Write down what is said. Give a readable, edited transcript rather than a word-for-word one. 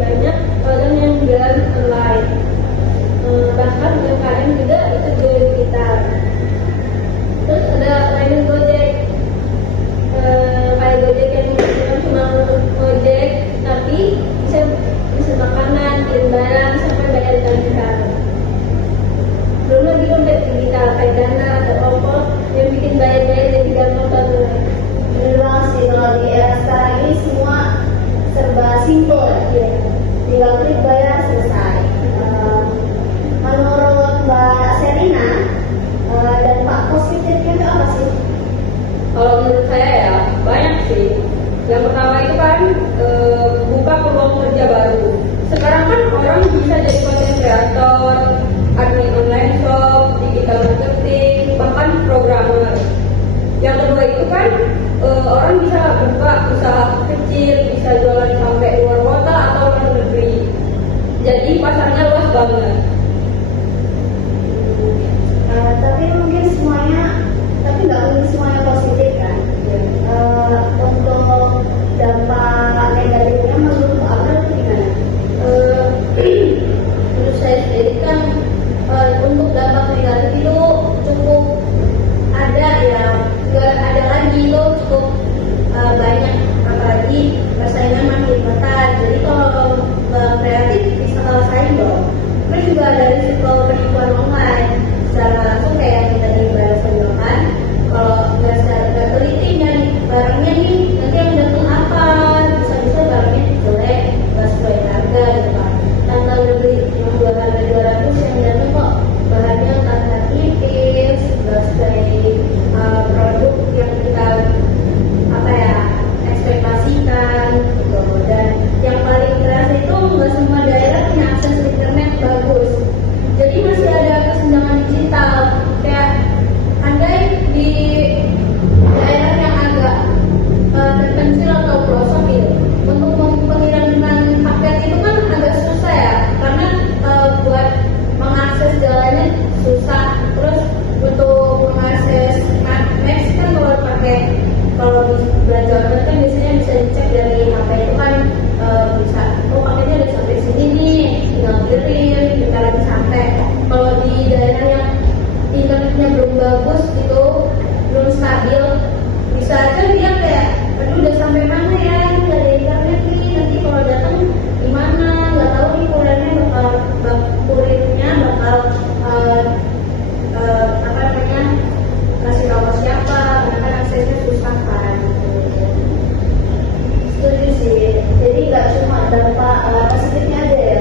banyak orang yang jualan online. Bahkan UMKM juga itu jual digital. Terus ada layanan Gojek, kayak Gojek yang bukan cuma Gojek tapi bisa makanan, kirim barang sampai bayar digital. Belum lagi dompet digital kayak Dana atau OVO yang bikin bayar-bayar jadi gampang banget. Bener banget sih, kalau di era sekarang ini semua serba simpel ya. Tinggal klik bayar selesai. Menurut Mbak Serina, dampak positifnya itu apa sih? Kalau menurut saya ya banyak sih. Yang pertama itu kan buka peluang kerja baru. Sekarang kan orang bisa jadi content creator, admin online shop, digital marketing, bahkan programmer. Yang kedua itu kan orang bisa buka usaha kecil, bisa jualan sampai luar kota atau luar negeri. Jadi pasarnya luas banget. Tapi mungkin nggak mungkin semuanya positif kan. Untuk dampak negatifnya menurut Abel itu gimana? Menurut saya sendiri kan untuk dampak negatif itu cukup ada ya, nggak ada lagi itu cukup banyak, apalagi persaingan makin ketat. Jadi kalau kreatif bisa kalah saing dong. Terus juga ada risiko penipuan online secara langsung kayak yang tadi Mbak sebutkan. Kalau nggak teliti nyari barangnya nih, nanti yang datang apa, bisa-bisa barangnya jelek, nggak sesuai harga gitu kan. Tanggal udah beli cuma 200 yang datang kok bahannya tanda tipis, nggak sesuai produk yang kita ekspektasikan gitu. Dan yang paling keras itu nggak semua daerah punya akses internet bagus. Jadi masih ada kesenjangan digital. Kayak andai di daerah yang agak terpencil atau pelosok gitu, untuk pengiriman paket itu kan agak susah ya, karena buat mengakses jalannya susah. Terus untuk mengakses Maps kan kalau belanja online kan biasanya bisa dicek dari HP itu kan, bisa paketnya udah sampai sini nih, tinggal kirim, bentar lagi sampai. Kalau di daerah yang internetnya belum bagus gitu, belum stabil, bisa aja dia kayak aduh udah sampai mana ya, ini nggak ada internet nih, nanti kalau datang gimana, nggak tahu nih kurirnya bakal kasih tahu ke siapa, karena kan aksesnya susah kan. Setuju sih. Jadi nggak cuma dampak positifnya aja ya,